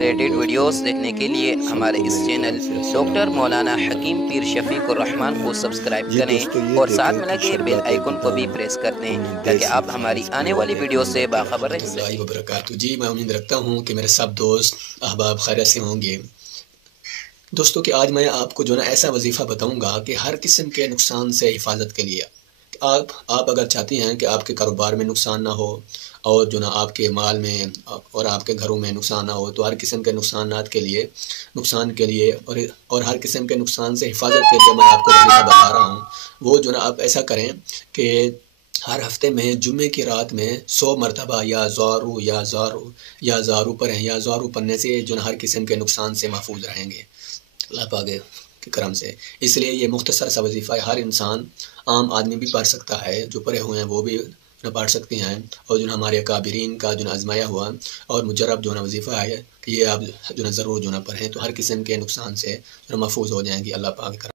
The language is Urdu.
ریلیٹڈ ویڈیوز دیکھنے کے لیے ہمارے اس چینل ڈاکٹر مولانا حکیم پیر شفیق الرحمان کو سبسکرائب کریں اور ساتھ میں لگے بیل آئیکن کو بھی پریس کر دیں تاکہ آپ ہماری آنے والی ویڈیو سے باخبر رہ سکیں۔ وبرکاتہ جی میں امید رکھتا ہوں کہ میرے سب دوست احباب خیریت سے ہوں گے۔ دوستوں کہ آج میں آپ کو جو نا ایسا وظیفہ بتاؤں گا کہ ہر قسم کے نقصان سے حفاظت کے لیے آپ اگر چاہتی ہیں کہ آپ کے کاروبار میں نقصان نہ ہو اور جو نا آپ کے مال میں اور آپ کے گھروں میں نقصان نہ ہو، تو ہر قسم کے نقصان کے لیے اور ہر قسم کے نقصان سے حفاظت کے لیے میں آپ کو وظیفہ بتا رہا ہوں۔ وہ جو نا آپ ایسا کریں کہ ہر ہفتے میں جمعے کی رات میں 100 مرتبہ یا زارو پڑھیں، یا زارو پڑھنے سے جو نا ہر قسم کے نقصان سے محفوظ رہیں گے اللہ پاک کے کرم سے۔ اس لیے یہ مختصر سا وظیفہ ہے، ہر انسان عام آدمی بھی پڑھ سکتا ہے، جو پڑھے ہوئے ہیں وہ بھی پڑھ سکتے ہیں، اور جو ہمارے اکابرین کا جو آزمایا ہوا اور مجرب جو وظیفہ ہے کہ یہ آپ جو ضرور جو پڑھیں تو ہر قسم کے نقصان سے محفوظ ہو جائیں گی اللہ پاک کرم۔